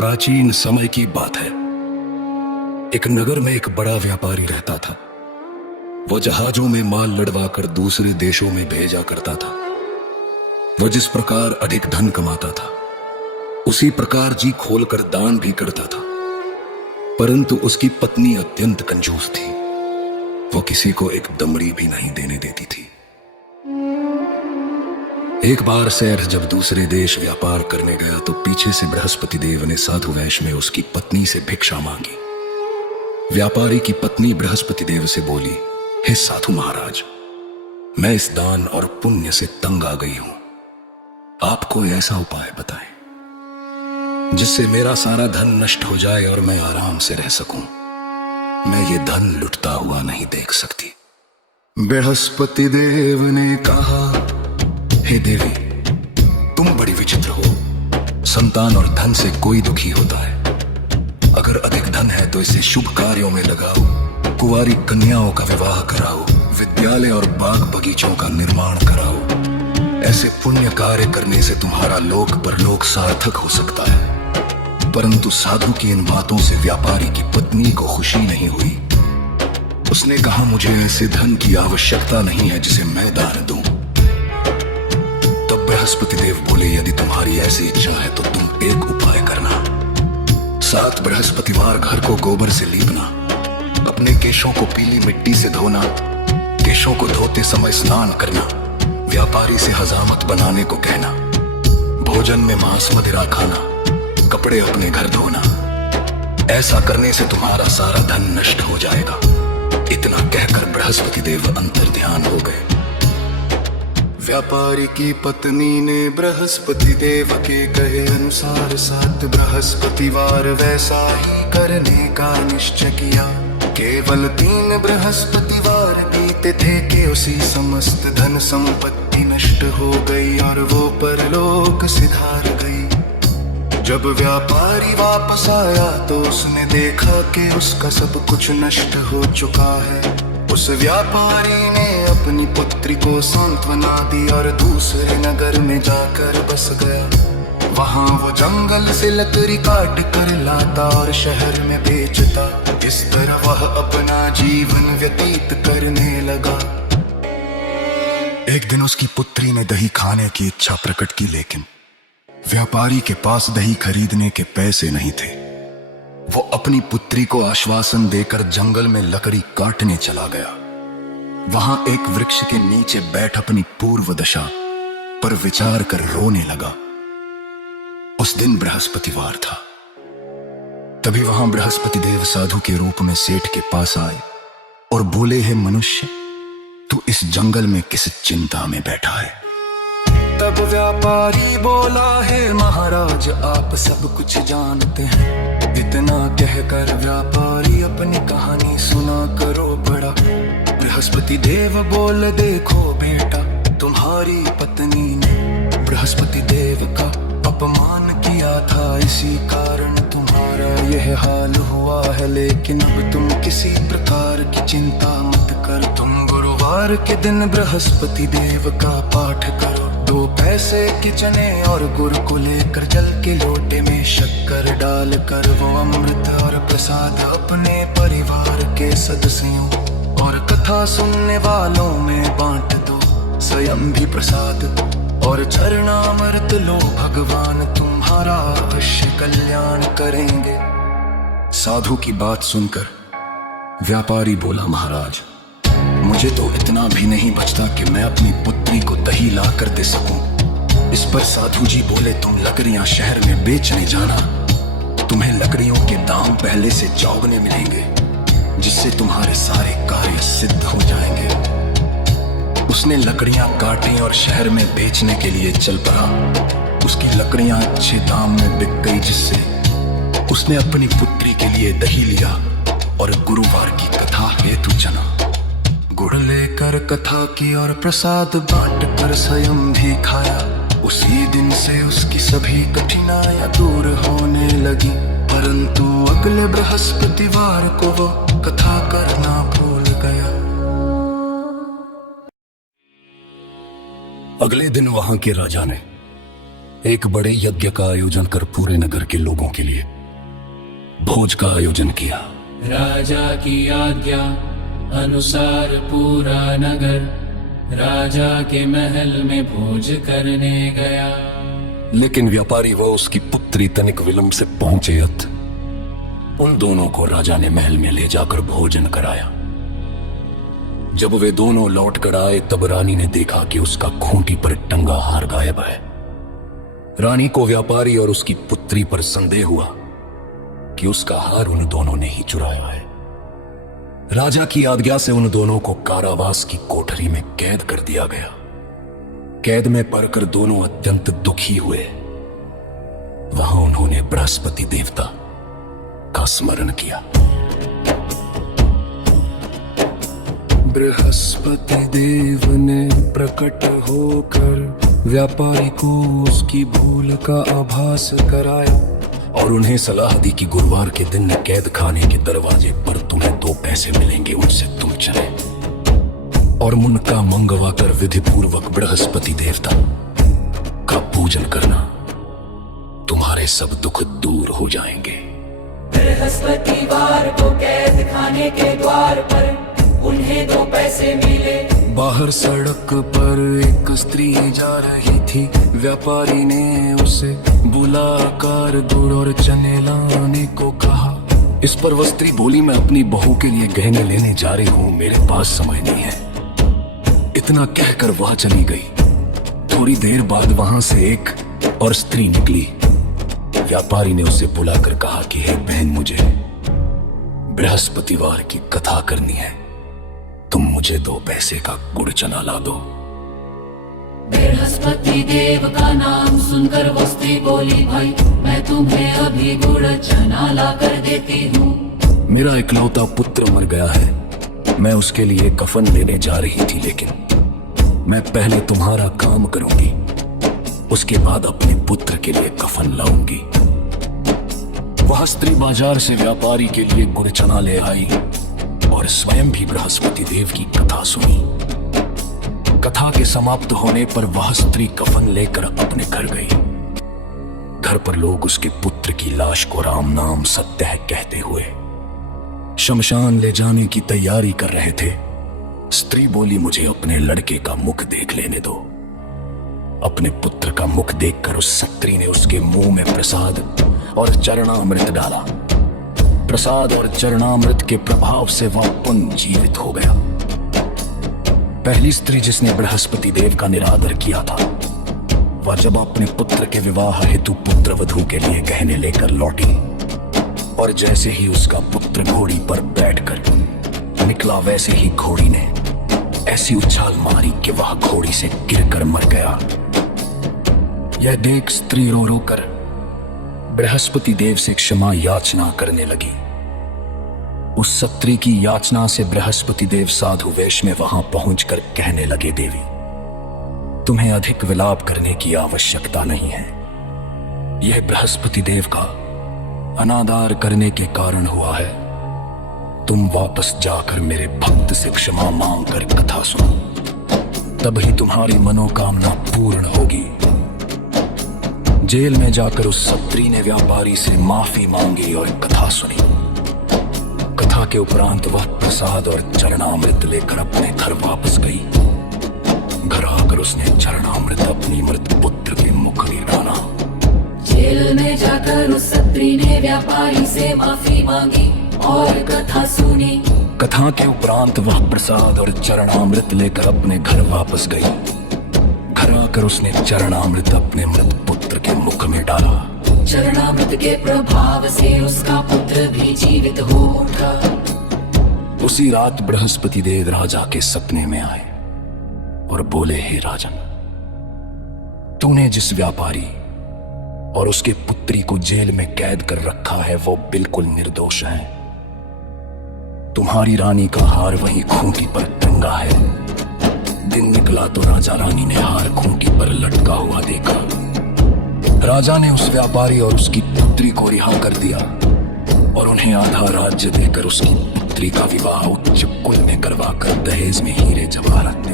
प्राचीन समय की बात है। एक नगर में एक बड़ा व्यापारी रहता था। वह जहाजों में माल लदवाकर दूसरे देशों में भेजा करता था। वह जिस प्रकार अधिक धन कमाता था, उसी प्रकार जी खोलकर दान भी करता था। परंतु उसकी पत्नी अत्यंत कंजूस थी। वह किसी को एक दमड़ी भी नहीं देने देती थी। एक बार सैर जब दूसरे देश व्यापार करने गया तो पीछे से बृहस्पति देव ने साधु वेश में उसकी पत्नी से भिक्षा मांगी। व्यापारी की पत्नी बृहस्पति देव से बोली, हे साधु महाराज, मैं इस दान और पुण्य से तंग आ गई हूं। आप कोई ऐसा उपाय बताएं जिससे मेरा सारा धन नष्ट हो जाए और मैं आराम से रह सकूं। मैं ये धन लुटता हुआ नहीं देख सकती। बृहस्पति देव ने कहा, हे देवी, तुम बड़ी विचित्र हो। संतान और धन से कोई दुखी होता है। अगर अधिक धन है तो इसे शुभ कार्यों में लगाओ, कुंवारी कन्याओं का विवाह कराओ, विद्यालय और बाग बगीचों का निर्माण कराओ। ऐसे पुण्य कार्य करने से तुम्हारा लोक परलोक सार्थक हो सकता है। परंतु साधु की इन बातों से व्यापारी की पत्नी को खुशी नहीं हुई। उसने कहा, मुझे ऐसे धन की आवश्यकता नहीं है जिसे मैं दान दूं। तब बृहस्पति देव बोले, यदि तुम्हारी ऐसी इच्छा है तो तुम एक उपाय करना। 7 बृहस्पतिवार घर को गोबर से लीपना, अपने केशों को पीली मिट्टी से धोना, केशों को धोते समय स्नान करना, व्यापारी से हजामत बनाने को कहना, भोजन में मांस मदिरा खाना, कपड़े अपने घर धोना। ऐसा करने से तुम्हारा सारा धन नष्ट हो जाएगा। इतना कहकर बृहस्पति देव अंतर्ध्यान हो गए। व्यापारी की पत्नी ने बृहस्पति देव के कहे अनुसार 7 बृहस्पतिवार वैसा ही करने का निश्चय किया। केवल 3 बृहस्पतिवार बीते थे कि उसी समस्त धन संपत्ति नष्ट हो गई और वो परलोक सिधार गई। जब व्यापारी वापस आया तो उसने देखा कि उसका सब कुछ नष्ट हो चुका है। उस व्यापारी ने अपनी पुत्री को सांत्वना दी और दूसरे नगर में जाकर बस गया। वहां वो जंगल से लकड़ी काट कर लाता और शहर में बेचता। इस तरह वह अपना जीवन व्यतीत करने लगा। एक दिन उसकी पुत्री ने दही खाने की इच्छा प्रकट की, लेकिन व्यापारी के पास दही खरीदने के पैसे नहीं थे। वो अपनी पुत्री को आश्वासन देकर जंगल में लकड़ी काटने चला गया। वहां एक वृक्ष के नीचे बैठ अपनी पूर्व दशा पर विचार कर रोने लगा। उस दिन बृहस्पतिवार था। तभी वहां बृहस्पति देव साधु के रूप में सेठ के पास आए और बोले, हे मनुष्य, तू इस जंगल में किस चिंता में बैठा है? तब व्यापारी बोला, हे महाराज, आप सब कुछ जानते हैं। इतना कहकर व्यापारी अपनी कहानी सुना करो बड़ा। बृहस्पति देव बोल, देखो बेटा, तुम्हारी पत्नी ने बृहस्पति देव का अपमान किया था, इसी कारण तुम्हारा यह हाल हुआ है। लेकिन अब तुम किसी प्रकार की चिंता मत कर। तुम गुरुवार के दिन बृहस्पति देव का पाठ करो। 2 पैसे के चने और गुड़ को लेकर जल के लोटे में शक्कर डाल कर वो अमृत और प्रसाद अपने परिवार के सदस्यों और कथा सुनने वालों में बांट दो। स्वयं भी प्रसाद और चरणामृत लो, भगवान तुम्हारा अवश्य कल्याण करेंगे। साधु की बात सुनकर व्यापारी बोला, महाराज, मुझे तो इतना भी नहीं बचता कि मैं अपनी पुत्री को दही ला कर दे सकूं। इस पर साधु जी बोले, तुम लकड़ियां शहर में बेचने जाना। तुम्हें लकड़ियों के दाम पहले से चौगुने मिलेंगे, जिससे तुम्हारे सारे कार्य सिद्ध हो जाएंगे। उसने लकड़ियां काटी और शहर में बेचने के लिए चल पड़ा। उसकी लकड़ियां अच्छे दाम में बिक गई, जिससे उसने अपनी पुत्री के लिए दही लिया और गुरुवार की कथा हेतु चना गुड़ लेकर कथा की और प्रसाद बांट कर स्वयं भी खाया। उसी दिन से उसकी सभी कठिनाइयां दूर होने लगी। परंतु अगले बृहस्पतिवार को वो कथा करना भूल गया। अगले दिन वहां के राजा ने एक बड़े यज्ञ का आयोजन कर पूरे नगर के लोगों के लिए भोज का आयोजन किया। राजा की आज्ञा अनुसार पूरा नगर राजा के महल में भोज करने गया। लेकिन व्यापारी व उसकी पुत्री तनिक विलंब से पहुंचे अत उन दोनों को राजा ने महल में ले जाकर भोजन कराया। जब वे दोनों लौट कर आए तब रानी ने देखा कि उसका खूंटी पर टंगा हार गायब है। रानी को व्यापारी और उसकी पुत्री पर संदेह हुआ कि उसका हार उन दोनों ने ही चुराया है। राजा की आज्ञा से उन दोनों को कारावास की कोठरी में कैद कर दिया गया। कैद में पड़कर दोनों अत्यंत दुखी हुए। वहां उन्होंने बृहस्पति देवता का स्मरण किया। बृहस्पति देव ने प्रकट होकर व्यापारी को उसकी भूल का आभास कराया और उन्हें सलाह दी कि गुरुवार के दिन कैद खाने के दरवाजे पर तुम्हें 2 पैसे मिलेंगे, उनसे तुम चले और मुनका मंगवा कर विधि पूर्वक बृहस्पति देवता का पूजन करना। तुम्हारे सब दुख दूर हो जाएंगे। बृहस्पतिवार को कैद खाने के द्वार पर उन्हें 2 पैसे मिले। बाहर सड़क पर एक स्त्री जा रही थी। व्यापारी ने उसे बुलाकर गुड़ और चने लाने को कहा। इस पर वह स्त्री बोली, मैं अपनी बहू के लिए गहने लेने जा रही हूँ, मेरे पास समय नहीं है। इतना कहकर वह चली गई। थोड़ी देर बाद वहां से एक और स्त्री निकली। व्यापारी ने उसे बुलाकर कहा कि हे बहन, मुझे बृहस्पतिवार की कथा करनी है, तुम मुझे 2 पैसे का गुड़ चना ला दो। बृहस्पति देव का नाम सुनकर वो स्त्री बोली, भाई मैं तुम्हें अभी गुड़ चना ला कर देती हूँ। मेरा इकलौता पुत्र मर गया है, मैं उसके लिए कफन लेने जा रही थी, लेकिन मैं पहले तुम्हारा काम करूंगी, उसके बाद अपने पुत्र के लिए कफन लाऊंगी। वह स्त्री बाजार से व्यापारी के लिए गुड़ चना ले आई और स्वयं भी बृहस्पति देव की कथा सुनी। कथा के समाप्त होने पर वह स्त्री कफन लेकर अपने घर गई। घर पर लोग उसके पुत्र की लाश को राम नाम सत्य है कहते हुए शमशान ले जाने की तैयारी कर रहे थे। स्त्री बोली, मुझे अपने लड़के का मुख देख लेने दो। अपने पुत्र का मुख देखकर उस स्त्री ने उसके मुंह में प्रसाद और चरणामृत डाला। प्रसाद और चरणामृत के प्रभाव से वह पुनर्जीवित हो गया। पहली स्त्री जिसने बृहस्पति देव का निरादर किया था, वह जब अपने पुत्र के विवाह हेतु पुत्र वधू के लिए गहने लेकर लौटी और जैसे ही उसका पुत्र घोड़ी पर बैठकर निकला, वैसे ही घोड़ी ने ऐसी उछाल मारी कि वह घोड़ी से गिरकर मर गया। यह देख स्त्री रो रो कर बृहस्पति देव से क्षमा याचना करने लगी। उस स्त्री की याचना से बृहस्पति देव साधु वेश में वहां पहुंचकर कहने लगे, देवी तुम्हें अधिक विलाप करने की आवश्यकता नहीं है। यह बृहस्पति देव का अनादर करने के कारण हुआ है। तुम वापस जाकर मेरे भक्त से क्षमा मांगकर कथा सुनो, तब ही तुम्हारी मनोकामना पूर्ण होगी। जेल में जाकर उस स्त्री ने व्यापारी से माफी मांगी और कथा सुनी। कथा के उपरांत वह प्रसाद और चरणामृत लेकर अपने घर वापस गई। घर आकर उसने चरणामृत अपनी मृत पुत्र के मुख में डाला। जेल में जाकर उस स्त्री ने व्यापारी से माफी मांगी और कथा सुनी। कथा के उपरांत वह प्रसाद और चरणामृत लेकर अपने घर वापस गई। घर आकर उसने चरणामृत अपने मृत पुत्र के मुख में डाला। चरणामृत के प्रभाव से उसका पुत्र भी जीवित हो उठा। उसी रात बृहस्पति देव राजा के सपने में आए और बोले, हे राजन, तूने जिस व्यापारी और उसके पुत्री को जेल में कैद कर रखा है वो बिल्कुल निर्दोष है। तुम्हारी रानी का हार वही खूंटी पर टंगा है। दिन निकला तो राजा रानी ने हार खूंटी पर लटका हुआ देखा। राजा ने उस व्यापारी और उसकी पुत्री को रिहा कर दिया और उन्हें आधा राज्य देकर उसकी पुत्री का विवाह उच्च कुल में करवाकर दहेज में हीरे जवाहरात